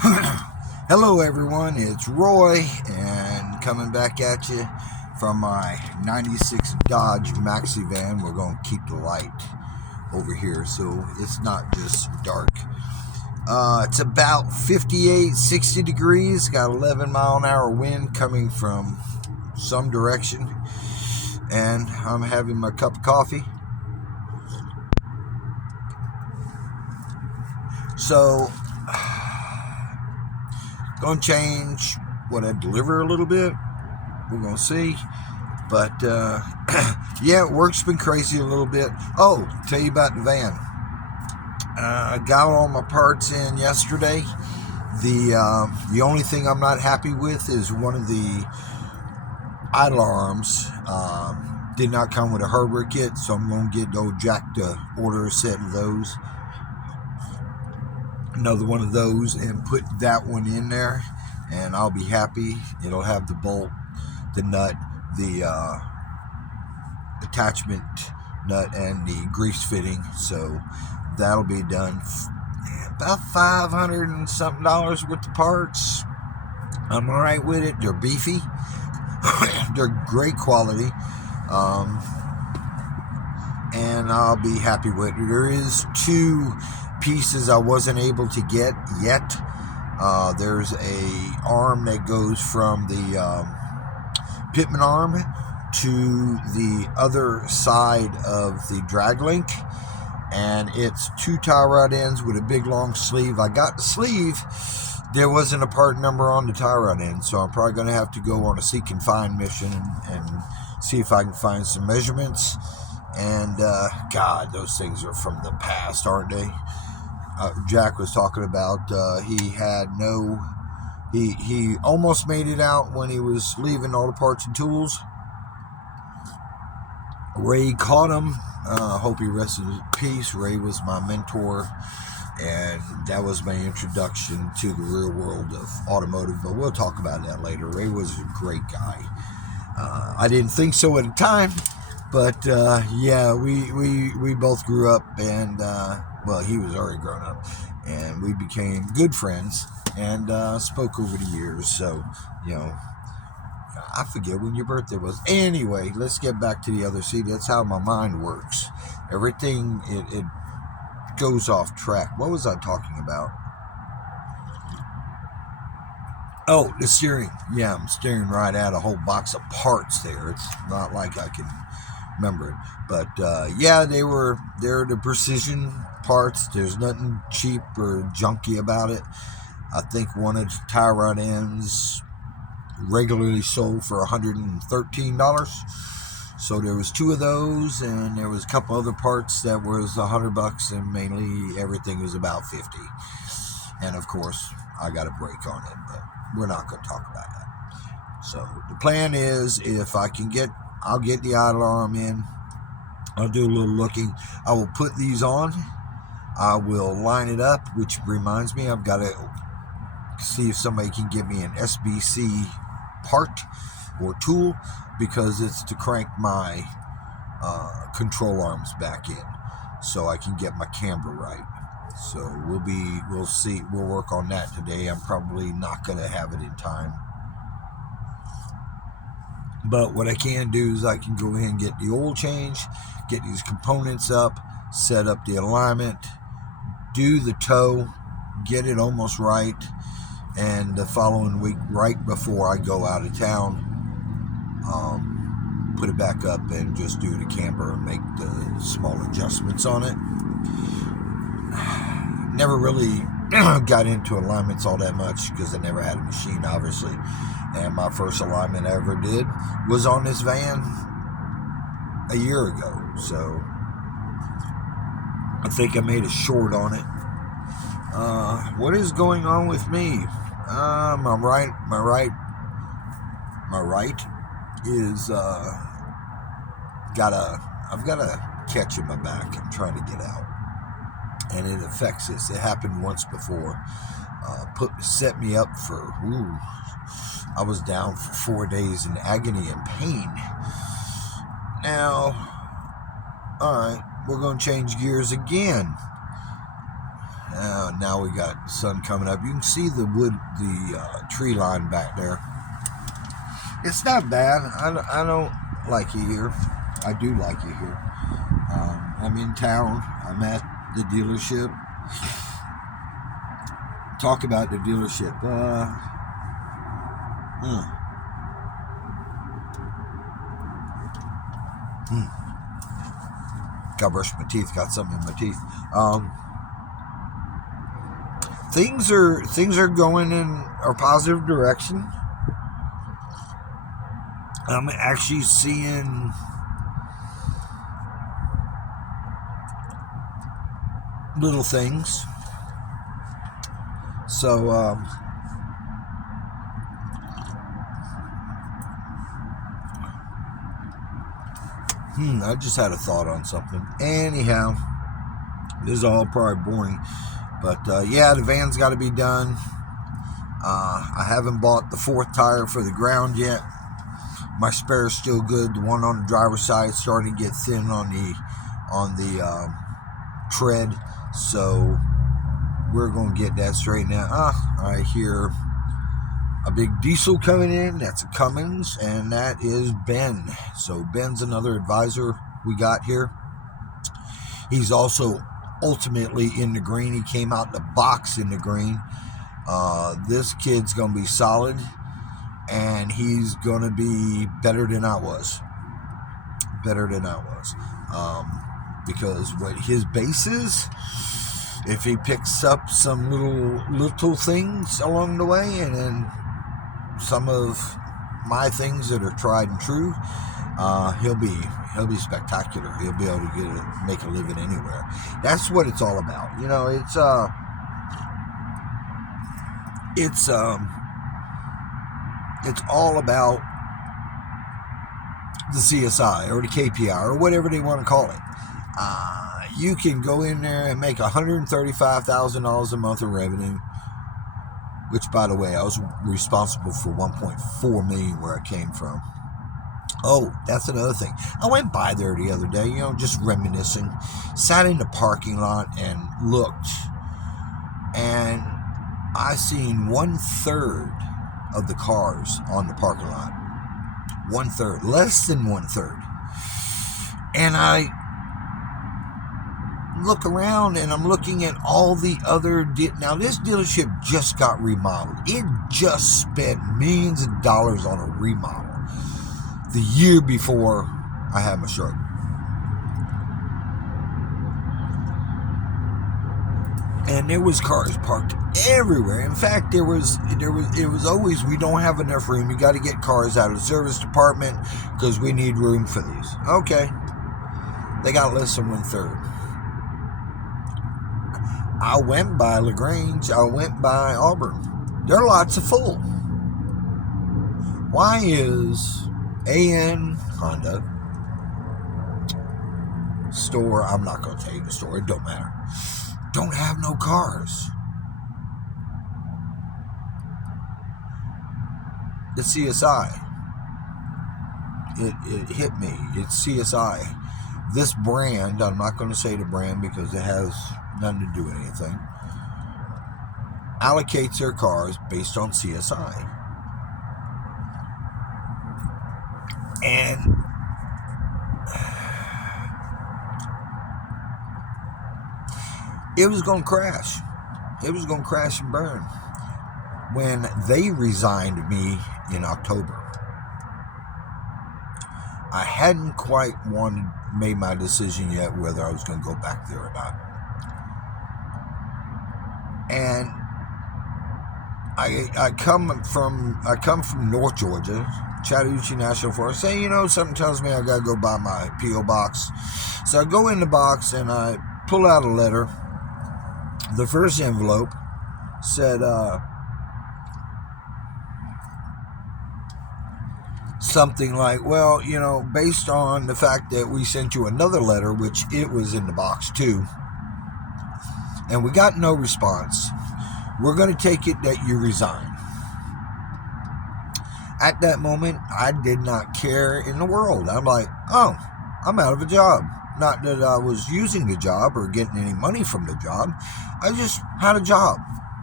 Hello everyone, it's Roy and coming back at you from my 96 Dodge Maxi van. We're going to keep the light over here so it's not just dark. It's about 58, 60 degrees, got 11 mile an hour wind coming from some direction, and I'm having my cup of coffee. So gonna change what I deliver a little bit. We're gonna see, but yeah, work's been crazy a little bit. Oh, tell you about the van. I got all my parts in yesterday. The only thing I'm not happy with is one of the idle arms did not come with a hardware kit, so I'm gonna get old Jack to order a set of those, another one of those, and put that one in there, and I'll be happy. It'll have the bolt, the nut, the attachment nut, and the grease fitting, so that'll be done. About $500 and something with the parts. I'm all right with it. They're beefy. They're great quality, and I'll be happy with it. There is two pieces I wasn't able to get yet. There's a arm that goes from the Pitman arm to the other side of the drag link, and it's two tie rod ends with a big long sleeve. I got the sleeve. There wasn't a part number on the tie rod end, so I'm probably going to have to go on a seek and find mission and see if I can find some measurements. And God, those things are from the past, aren't they? Jack was talking about he almost made it out when he was leaving all the parts and tools. Ray caught him. Hope he rested in peace. Ray was my mentor, and that was my introduction to the real world of automotive, but we'll talk about that later. Ray was a great guy. I didn't think so at the time, but yeah, we both grew up, and well, he was already grown up, and we became good friends and spoke over the years. So, you know, I forget when your birthday was. Anyway, let's get back to the other seat. That's how my mind works. Everything, it goes off track. What was I talking about? Oh, the steering. Yeah, I'm staring right at a whole box of parts there. It's not like I can remember it. But yeah, they're the precision parts. There's nothing cheap or junky about it. I think one of the tie rod ends regularly sold for $113. So there was two of those, and there was a couple other parts that was $100, and mainly everything was about $50. And of course, I got a break on it, but we're not going to talk about that. So the plan is, if I can I'll get the idle arm in. I'll do a little looking. I will put these on. I will line it up, which reminds me, I've got to see if somebody can give me an SBC part or tool, because it's to crank my control arms back in so I can get my camber right. So we'll see. We'll work on that today. I'm probably not going to have it in time, but what I can do is I can go ahead and get the oil change, get these components up, set up the alignment, do the toe, get it almost right, and the following week, right before I go out of town, put it back up and just do the camber and make the small adjustments on it. Never really got into alignments all that much because I never had a machine, obviously. And my first alignment I ever did was on this van a year ago. So I think I made a short on it. What is going on with me? My right is I've got a catch in my back. I'm trying to get out, and it affects this. It happened once before. Set me up for. I was down for 4 days in agony and pain. Now, all right, we're going to change gears again. Now we got the sun coming up. You can see the tree line back there. It's not bad. I don't like it here. I do like it here. I'm in town. I'm at the dealership. Talk about the dealership. Gotta brush my teeth. Got something in my teeth. Things are going in a positive direction. I'm actually seeing little things. So I just had a thought on something. Anyhow, this is all probably boring, but yeah, the van's got to be done. I haven't bought the fourth tire for the ground yet. My spare is still good. The one on the driver's side is starting to get thin on the tread, so we're going to get that straightened out. I hear a big diesel coming in. That's a Cummins, and that is Ben. So Ben's another advisor we got here. He's also ultimately in the green. He came out the box in the green. This kid's going to be solid, and he's going to be better than I was. Because what his base is, if he picks up some little things along the way, and then some of my things that are tried and true, he'll be spectacular. He'll be able to make a living anywhere. That's what it's all about. You know, it's all about the CSI or the KPI or whatever they want to call it. You can go in there and make $135,000 a month of revenue, which, by the way, I was responsible for $1.4 million where I came from. Oh, that's another thing. I went by there the other day, just reminiscing. Sat in the parking lot and looked, and I seen 1/3 of the cars on the parking lot. 1/3, less than 1/3. And I look around and I'm looking at all the other now this dealership just got remodeled. It just spent millions of dollars on a remodel the year before I had my stroke. And there was cars parked everywhere. In fact, it was always, we don't have enough room. You got to get cars out of the service department because we need room for these. Okay, they got less than 1/3. I went by LaGrange. I went by Auburn. Their lots are full. Why is AN Honda store, I'm not going to tell you the store, it don't matter, don't have no cars? It's CSI. It hit me. It's CSI. This brand, I'm not going to say the brand because it has nothing to do with anything, allocates their cars based on CSI. And it was going to crash. It was going to crash and burn when they resigned me in October. I hadn't quite made my decision yet whether I was going to go back there or not. And I come from North Georgia, Chattahoochee National Forest. Say, something tells me I gotta go buy my P.O. box. So I go in the box and I pull out a letter. The first envelope said something like, well, based on the fact that we sent you another letter, which it was in the box too, and we got no response, we're going to take it that you resign. At that moment, I did not care in the world. I'm like, oh, I'm out of a job. Not that I was using the job or getting any money from the job. I just had a job.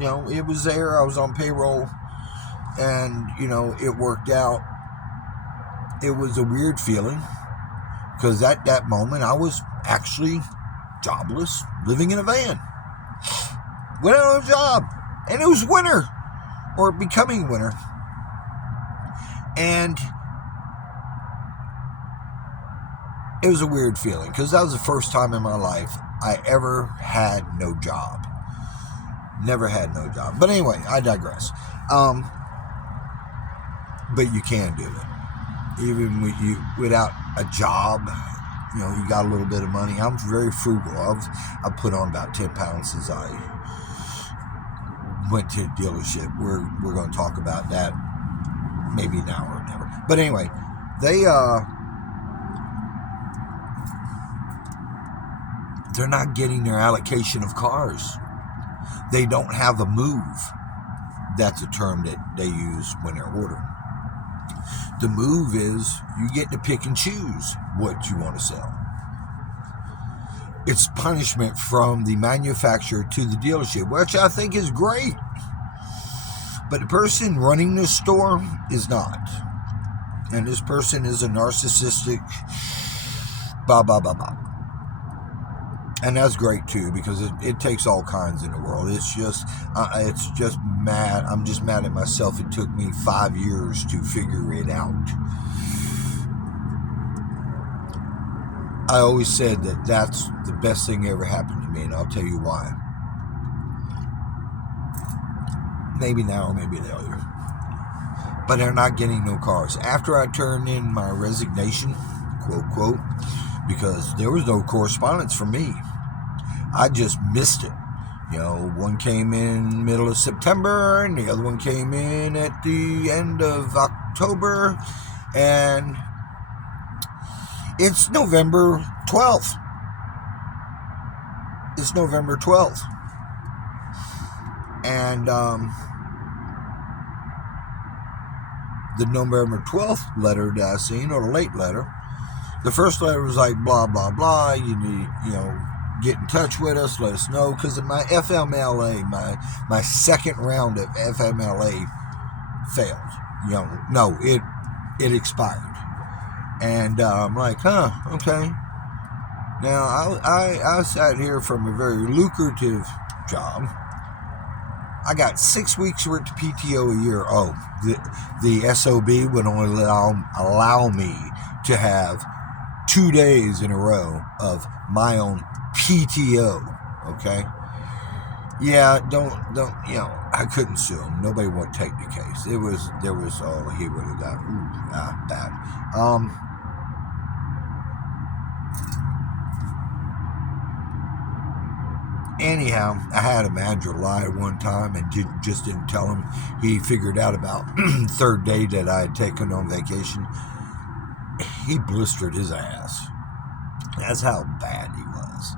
It was there. I was on payroll, and it worked out. It was a weird feeling because at that moment I was actually jobless, living in a van. Went out on a job, and it was winter, or becoming winter, and it was a weird feeling because that was the first time in my life I ever had no job. Never had no job. But anyway, I digress. But you can do it. Even without a job, you got a little bit of money. I'm very frugal. I've put on about 10 pounds since I went to a dealership. We're going to talk about that maybe now or never. But anyway, they're not getting their allocation of cars. They don't have a move. That's a term that they use when they're ordering. The move is you get to pick and choose what you want to sell. It's punishment from the manufacturer to the dealership, which I think is great. But the person running this store is not. And this person is a narcissistic blah, blah, blah, blah. And that's great too, because it takes all kinds in the world. It's just mad. I'm just mad at myself. It took me 5 years to figure it out. I always said that that's the best thing that ever happened to me, and I'll tell you why. Maybe now, maybe later. But they're not getting no cars. After I turned in my resignation, quote, quote, because there was no correspondence from me. I just missed it. One came in middle of September, and the other one came in at the end of October, and it's November 12th. It's November 12th. And the November 12th letter that I seen, or the late letter, the first letter was like, blah, blah, blah, you need, get in touch with us, let us know, because of my FMLA, my second round of FMLA failed. No, it expired. And I'm like, okay. Now, I sat here from a very lucrative job. I got 6 weeks worth of PTO a year. Oh, the SOB would only allow me to have 2 days in a row of my own PTO. Okay. Yeah, don't. I couldn't sue him. Nobody would take the case. He would have got bad. Anyhow, I had a manager lie one time and just didn't tell him. He figured out about third day that I had taken on vacation. He blistered his ass. That's how bad he was.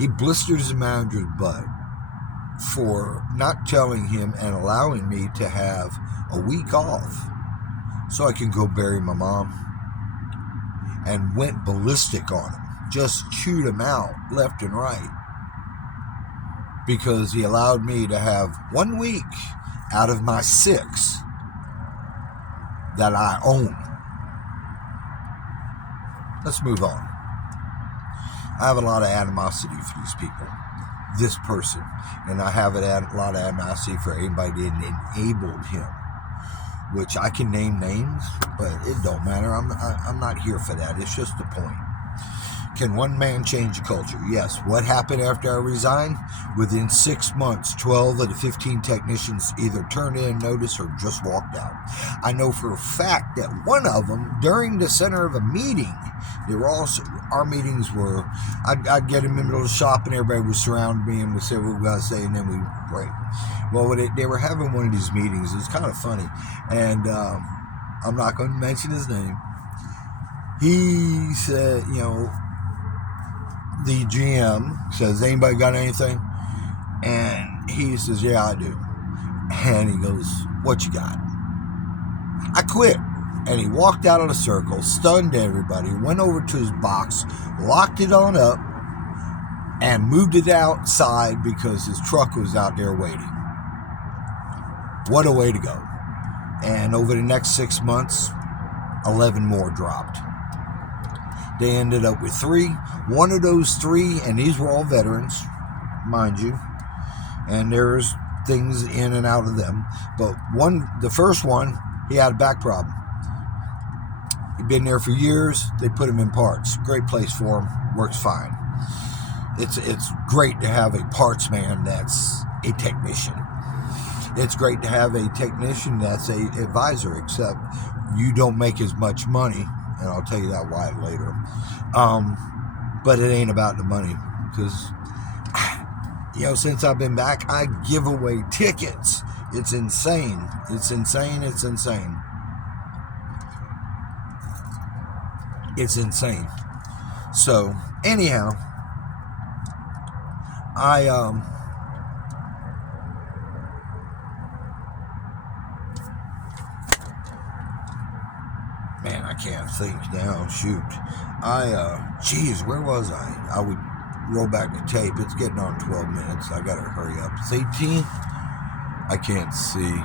He blistered his manager's butt for not telling him and allowing me to have a week off so I can go bury my mom, and went ballistic on him. Just chewed him out left and right. Because he allowed me to have 1 week out of my 6 that I own. Let's move on. I have a lot of animosity for these people. This person. And I have a lot of animosity for anybody that enabled him. Which I can name names, but it don't matter. I'm not here for that. It's just the point. Can one man change a culture? Yes. What happened after I resigned? Within 6 months, 12 of the 15 technicians either turned in a notice or just walked out. I know for a fact that one of them, during the center of a meeting, our meetings were, I'd get in the middle of the shop and everybody would surround me and would say what we got to say, and then we'd break. Well, they were having one of these meetings. It was kind of funny. And I'm not going to mention his name. He said, the GM says, anybody got anything? And he says, yeah, I do. And he goes, what you got? I quit. And he walked out of the circle, stunned everybody, went over to his box, locked it on up, and moved it outside because his truck was out there waiting. What a way to go. And over the next 6 months, 11 more dropped. They ended up with 3. One of those 3, and these were all veterans, mind you, and there's things in and out of them. But the first one, he had a back problem. He'd been there for years. They put him in parts. Great place for him. Works fine. It's great to have a parts man that's a technician. It's great to have a technician that's a advisor, except you don't make as much money, and I'll tell you that why later. But it ain't about the money, because since I've been back, I give away tickets. It's insane. It's insane. It's insane. It's insane. So anyhow, man, I can't think now. Shoot. Geez, where was I? I would roll back the tape. It's getting on 12 minutes. I gotta hurry up. It's 18. I can't see.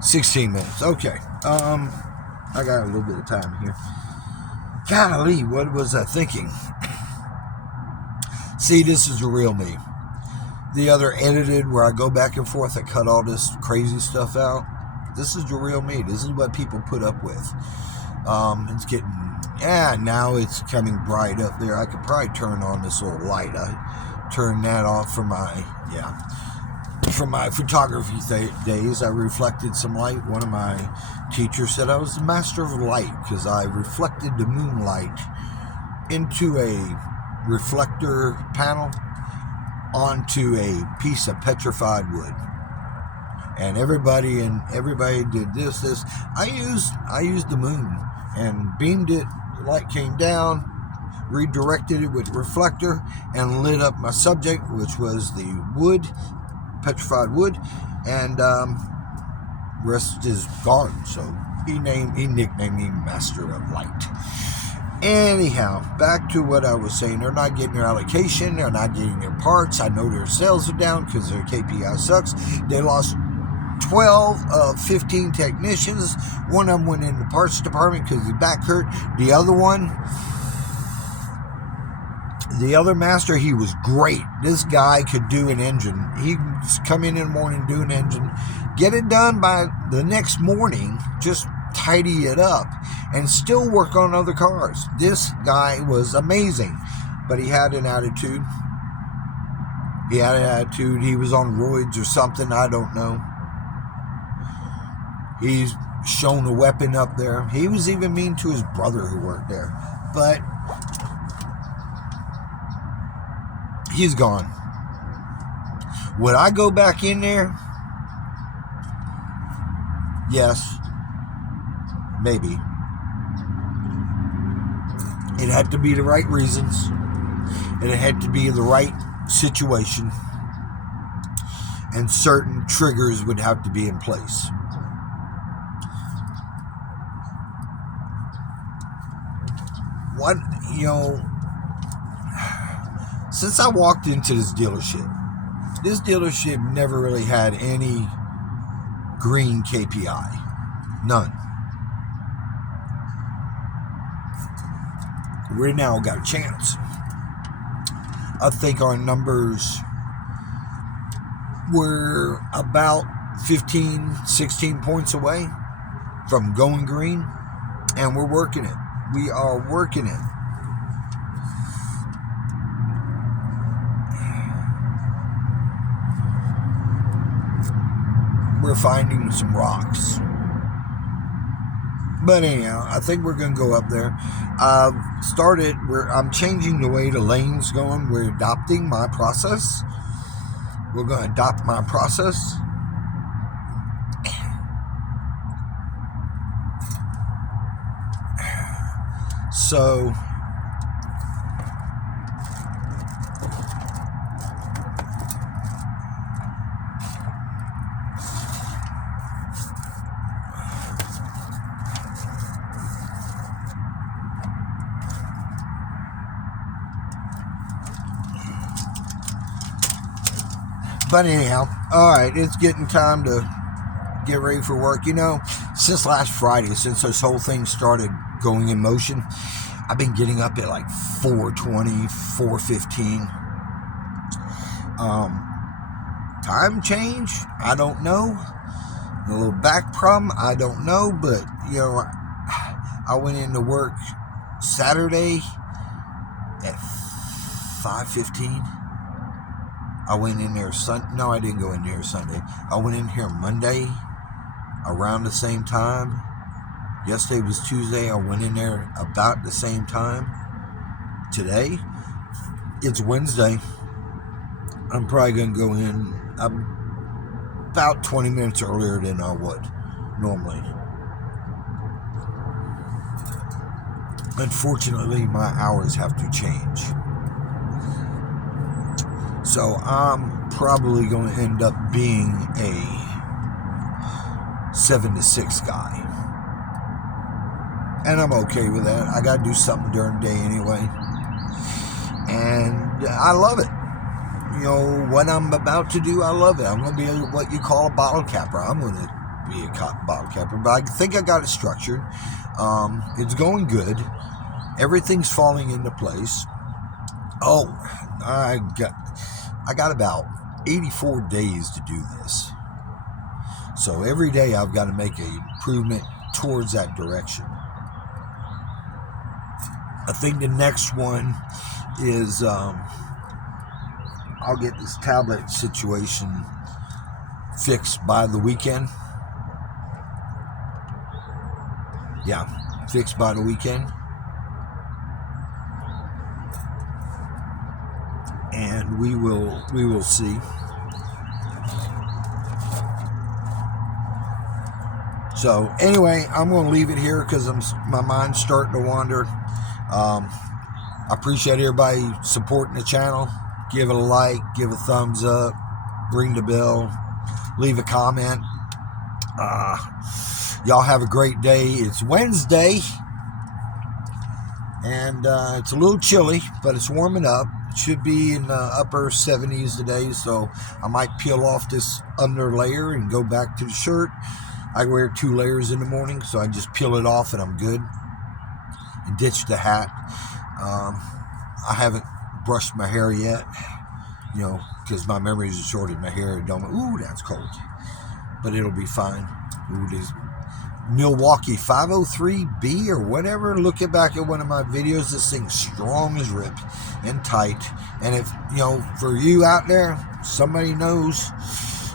16 minutes. Okay. I got a little bit of time here. Golly, what was I thinking? See, this is the real me. The other edited where I go back and forth, I cut all this crazy stuff out. This is the real me. This is what people put up with. It's getting, now it's coming bright up there. I could probably turn on this little light. I turned that off for my photography days. I reflected some light. One of my teachers said I was the master of light because I reflected the moonlight into a reflector panel onto a piece of petrified wood. And everybody did this. I used the moon and beamed it. The light came down, redirected it with a reflector, and lit up my subject, which was the wood, petrified wood, and rest is gone. So he nicknamed me Master of Light. Anyhow, back to what I was saying. They're not getting their allocation. They're not getting their parts. I know their sales are down because their KPI sucks. They lost 12 of 15 technicians. One of them went in the parts department because his back hurt. The other master, he was great. This guy could do an engine. He'd come in the morning, do an engine, get it done by the next morning, just tidy it up, and still work on other cars. This guy was amazing, but he had an attitude. He was on roids or something, I don't know. He's shown a weapon up there. He was even mean to his brother who worked there. But he's gone. Would I go back in there? Yes. Maybe. It had to be the right reasons. And it had to be the right situation. And certain triggers would have to be in place. Since I walked into this dealership never really had any green KPI. None. We now got a chance. I think our numbers were about 15, 16 points away from going green, and we're working it. We are working it. We're finding some rocks. But anyhow, I think we're going to go up there. I'm changing the way the lane's going. We're adopting my process. We're going to adopt my process. So But anyhow, all right, it's getting time to get ready for work. You know, since last Friday, since this whole thing started going in motion, I've been getting up at like 4:20, 4:15. Time change? I don't know. A little back problem? I don't know. But, you know, I went into work Saturday at 5:15. I went in there No, I didn't go in there Sunday. I went in here Monday around the same time. Yesterday was Tuesday. I went in there about the same time. Today, it's Wednesday. I'm probably going to go in about 20 minutes earlier than I would normally. Unfortunately, my hours have to change. So I'm probably going to end up being a 7 to 6 guy. And I'm okay with that. I got to do something during the day anyway. And I love it. You know, what I'm about to do, I love it. I'm going to be what you call a bottle capper. I'm going to be a bottle capper. But I think I got it structured. It's going good. Everything's falling into place. Oh, I got about 84 days to do this. So every day I've got to make an improvement towards that direction. I think the next one is I'll get this tablet situation fixed by the weekend. Yeah, fixed by the weekend. And we will see. So anyway, I'm going to leave it here because my mind's starting to wander. I appreciate everybody supporting the channel. Give it a like, give a thumbs up, ring the bell, leave a comment. Y'all have a great day. It's Wednesday, and it's a little chilly, but it's warming up. It should be in the upper 70s today, so I might peel off this under layer and go back to the shirt. I wear 2 layers in the morning, so I just peel it off and I'm good. And ditch the hat. I haven't brushed my hair yet, you know, because my memory is short in my hair. Ooh, that's cold. But it'll be fine. Ooh, this Milwaukee 503B or whatever. Looking back at one of my videos, this thing's strong as rip and tight. And if, you know, for you out there, somebody knows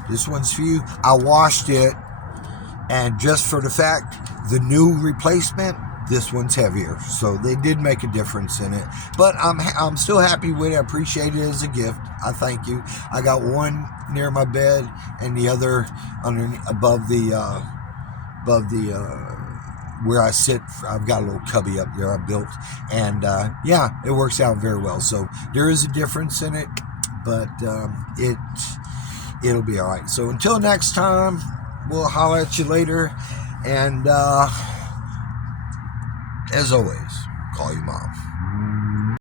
this one's for you. I washed it, and just for the fact, the new replacement, this one's heavier, so they did make a difference in it. But I'm still happy with it. I appreciate it as a gift. I thank you. I got one near my bed and the other above the where I sit. I've got a little cubby up there I built, and yeah, it works out very well. So there is a difference in it, but it'll be all right. So until next time, we'll holler at you later, and as always, call your mom.